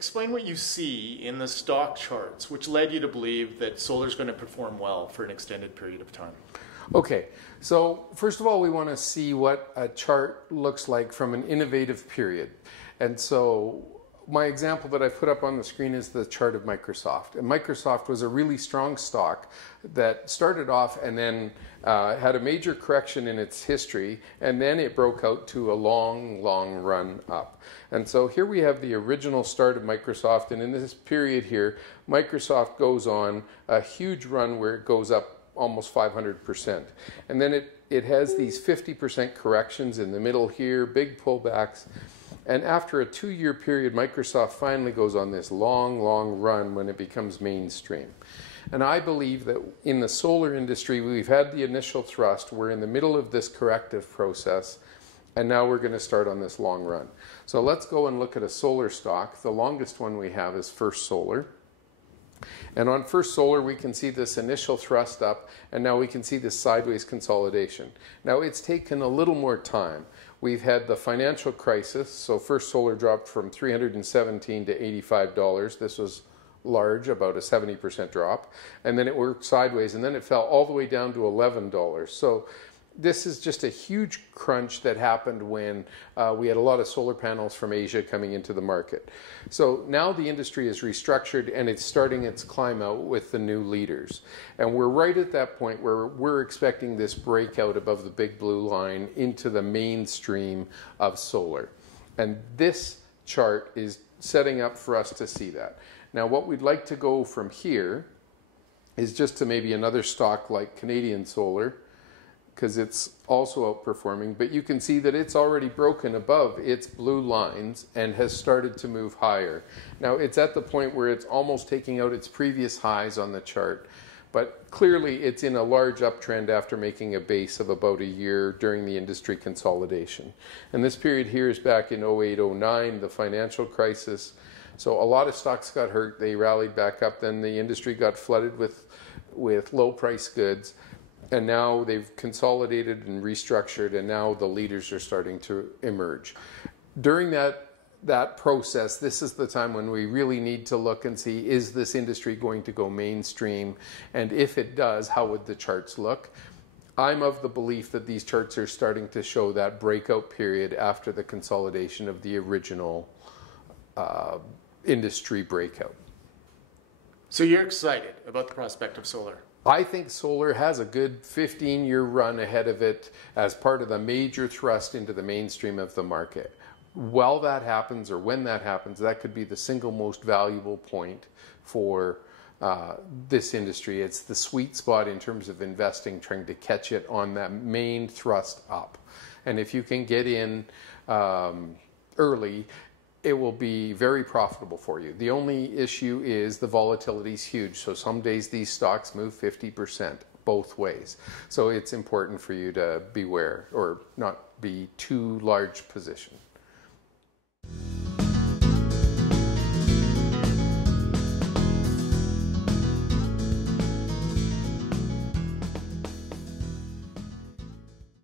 explain what you see in the stock charts, which led you to believe that solar is going to perform well for an extended period of time. Okay, so first of all, we want to see what a chart looks like from an innovative period. And so my example that I put up on the screen is the chart of Microsoft. And Microsoft was a really strong stock that started off and then had a major correction in its history, and then it broke out to a long, long run up. And so here we have the original start of Microsoft, and in this period here, Microsoft goes on a huge run where it goes up almost 500%. And then it has these 50% corrections in the middle here, big pullbacks. And after a 2-year period, Microsoft finally goes on this long, long run when it becomes mainstream. And I believe that in the solar industry, we've had the initial thrust. We're in the middle of this corrective process, and now we're going to start on this long run. So let's go and look at a solar stock. The longest one we have is First Solar. And on First Solar, we can see this initial thrust up, and now we can see this sideways consolidation. Now, it's taken a little more time. We've had the financial crisis, so First Solar dropped from $317 to $85. This was large, about a 70% drop. And then it worked sideways, and then it fell all the way down to $11. So this is just a huge crunch that happened when we had a lot of solar panels from Asia coming into the market. So now the industry is restructured and it's starting its climb out with the new leaders. And we're right at that point where we're expecting this breakout above the big blue line into the mainstream of solar. And this chart is setting up for us to see that. Now what we'd like to go from here is just to maybe another stock like Canadian Solar, because it's also outperforming, but you can see that it's already broken above its blue lines and has started to move higher. Now it's at the point where it's almost taking out its previous highs on the chart, but clearly it's in a large uptrend after making a base of about a year during the industry consolidation. And this period here is back in 08-09, the financial crisis. So a lot of stocks got hurt, they rallied back up, then the industry got flooded with low price goods. And now they've consolidated and restructured, and now the leaders are starting to emerge. During that process, this is the time when we really need to look and see, is this industry going to go mainstream? And if it does, how would the charts look? I'm of the belief that these charts are starting to show that breakout period after the consolidation of the original industry breakout. So you're excited about the prospect of solar? I think solar has a good 15-year run ahead of it as part of the major thrust into the mainstream of the market. While that happens, or when that happens, that could be the single most valuable point for this industry. It's the sweet spot in terms of investing, trying to catch it on that main thrust up. And if you can get in early, it will be very profitable for you. The only issue is the volatility is huge. So some days these stocks move 50% both ways. So it's important for you to beware or not be too large position.